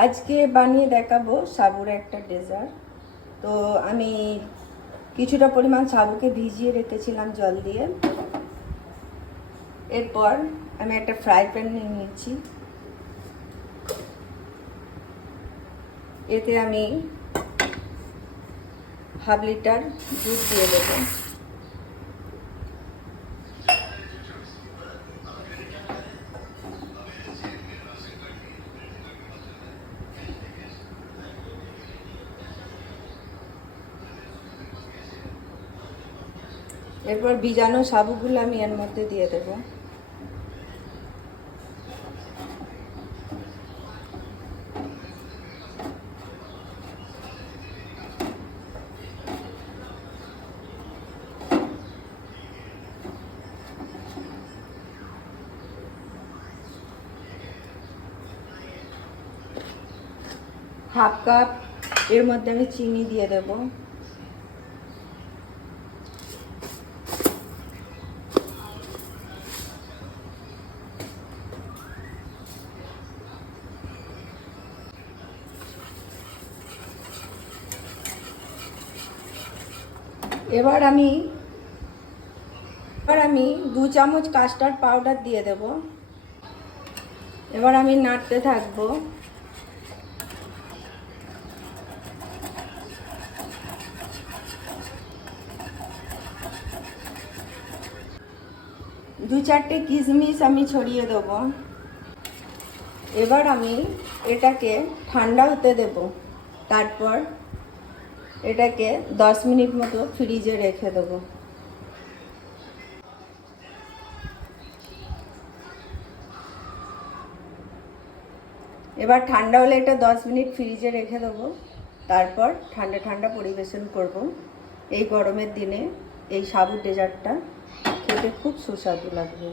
আজকে বানিয়ে দেখাবো সাবুর একটা ডেজার্ট। তো আমি কিছুটা পরিমাণ সাবুকে ভিজিয়ে রেখেছিলাম জল দিয়ে। এরপর আমি একটা ফ্রাই প্যান নিয়ে নিয়েছি। এতে আমি হাফ লিটার দুধ দিয়ে দেবো। এরপর ভিজানো সাবুগুলো আমি এর মধ্যে দিয়ে দেব। হাফ কাপ এর মধ্যে আমি চিনি দিয়ে দেব। এবার আমি 2 চামচ কাস্টার্ড পাউডার দিয়ে দেব। এবার আমি নাড়তে থাকবো। দু চারটে কিশমিশ আমি ছড়িয়ে দেব। এবার আমি এটাকে ঠান্ডা হতে দেব। তারপর এটাকে 10 মিনিট মতো ফ্রিজে রেখে দেব। এবার ঠান্ডা হলে এটা 10 মিনিট ফ্রিজে রেখে দেবো। তারপর ঠান্ডা ঠান্ডা পরিবেশন করব। এই গরমের দিনে এই সাবুর ডেজার্টটা খেতে খুব সুস্বাদু লাগবে।